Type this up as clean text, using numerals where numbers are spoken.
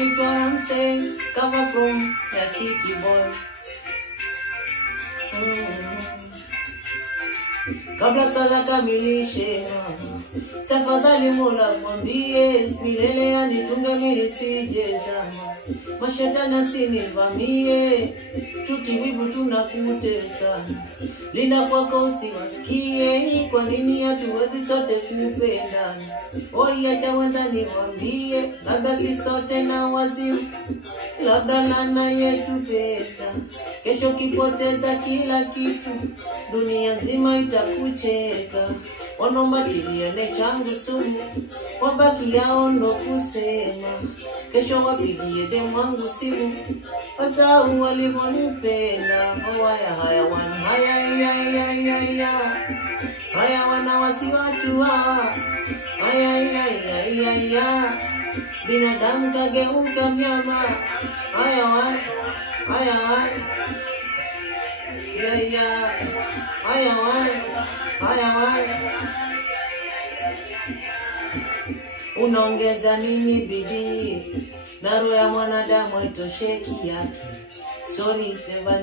naitwa Ramsey, cover from Yashiki Boy. Kabla sala kamilishe mama, tafadhali Mola mwambie milele anitunge milisije zama. Mashetani asinivamie, chuki wivu tunakutesa. Linda kwako usiwasikie, kwa nini hatuwezi sote kupendana? Oi acha wenda niwaambie, labda si sote na wazimu, labda lana yetu pesa. Kesho kipoteza kila kitu, dunia nzima itakucheka. Wanomba tiliane changu sumu, wabaki yao ndo kusema. Kesho wapigie demu wangu simu, wasau walivyonipenda. Haya wana haya wana wasi watu hawa. Haya binadamu kageuka mnyama. Haya unaongeza nini bidii, na roho ya mwanadamu haitosheki yake. Sorry, never